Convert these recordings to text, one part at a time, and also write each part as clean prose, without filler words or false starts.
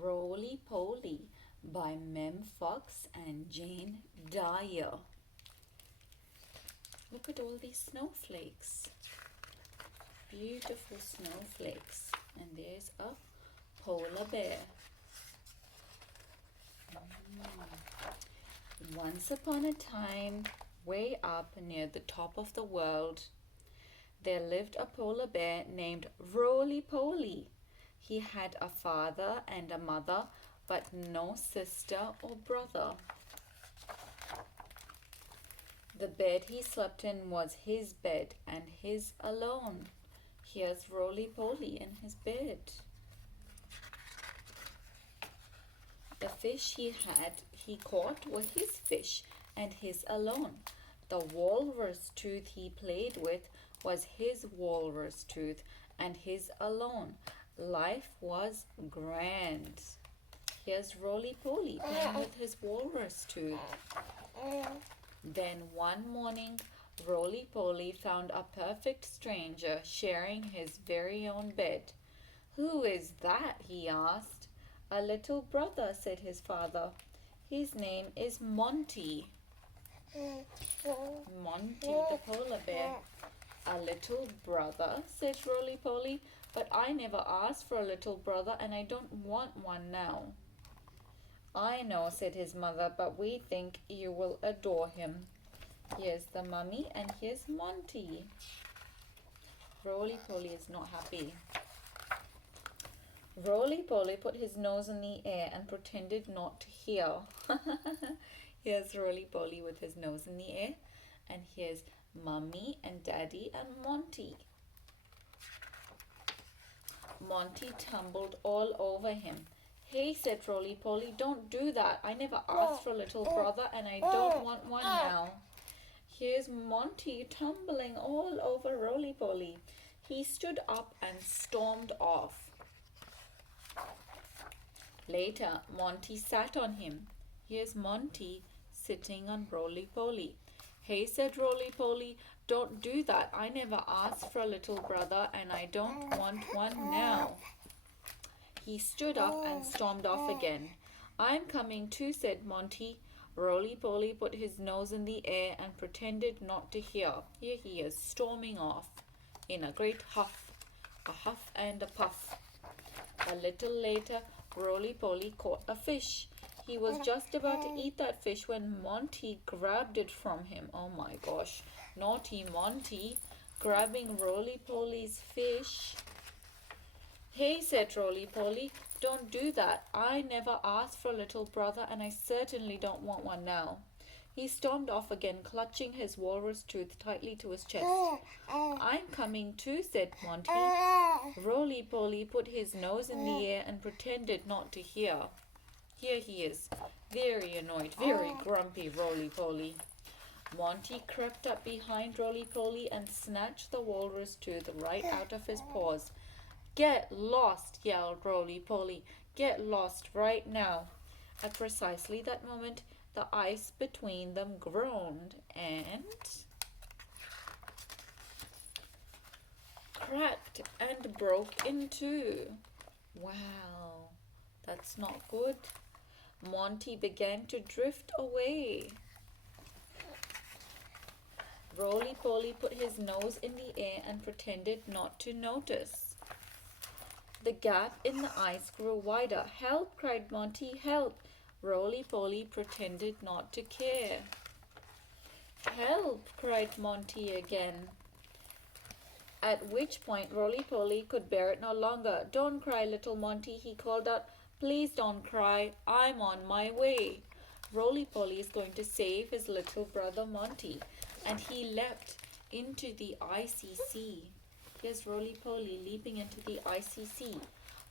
Roly Poly by Mem Fox and Jane Dyer. Look at all these snowflakes. Beautiful snowflakes. And there's a polar bear. Once upon a time, way up near the top of the world, there lived a polar bear named Roly Poly. He had a father and a mother, but no sister or brother. The bed he slept in was his bed and his alone. Here's Roly Poly in his bed. The fish he caught were his fish and his alone. The walrus tooth he played with was his walrus tooth and his alone. Life was grand. Here's Roly Poly playing with his walrus tooth. Then one morning, Roly Poly found a perfect stranger sharing his very own bed. "Who is that?" he asked. "A little brother," said his father. "His name is Monty." Monty the polar bear. "A little brother," said Roly Poly, "but I never asked for a little brother and I don't want one now." "I know," said his mother, "but we think you will adore him. Here's the mummy and here's Monty." Roly Poly is not happy. Roly Poly put his nose in the air and pretended not to hear. Here's Roly Poly with his nose in the air, and here's Mummy and Daddy and Monty. Monty tumbled all over him. "Hey," said Roly Poly, "don't do that. I never asked for a little brother and I don't want one now." Here's Monty tumbling all over Roly Poly. He stood up and stormed off. Later, Monty sat on him. Here's Monty sitting on Roly Poly. "Hey," said Roly Poly, "don't do that. I never asked for a little brother and I don't want one now." He stood up and stormed off again. "I'm coming too," said Monty. Roly Poly put his nose in the air and pretended not to hear. Here he is storming off in a great huff, a huff and a puff. A little later, Roly Poly caught a fish. He was just about to eat that fish when Monty grabbed it from him. Oh my gosh, naughty Monty, grabbing Roly Poly's fish. "Hey," said Roly Poly, "don't do that. I never asked for a little brother and I certainly don't want one now." He stormed off again, clutching his walrus tooth tightly to his chest. "I'm coming too," said Monty. Roly Poly put his nose in the air and pretended not to hear. Here he is, very annoyed, very grumpy Roly Poly. Monty crept up behind Roly Poly and snatched the walrus tooth right out of his paws. "Get lost," yelled Roly Poly. "Get lost right now." At precisely that moment, the ice between them groaned and cracked and broke in two. Wow, that's not good. Monty began to drift away. Roly Poly put his nose in the air and pretended not to notice. The gap in the ice grew wider. "Help!" cried Monty. "Help!" Roly Poly pretended not to care. "Help!" cried Monty again. At which point Roly Poly could bear it no longer. "Don't cry, little Monty," he called out. "Please don't cry. I'm on my way." Roly Poly is going to save his little brother Monty, and he leapt into the icy sea. Here's Roly Poly leaping into the icy sea.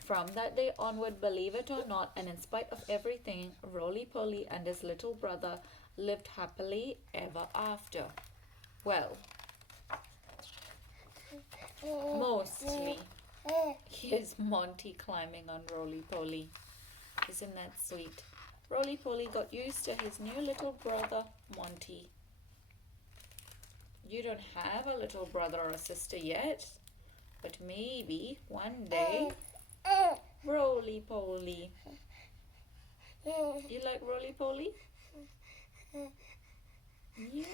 From that day onward, believe it or not, and in spite of everything, Roly Poly and his little brother lived happily ever after. Well, mostly. Here's Monty climbing on Roly Poly. Isn't that sweet? Roly Poly got used to his new little brother, Monty. You don't have a little brother or sister yet, but maybe one day Roly Poly. You like Roly Poly? Yeah.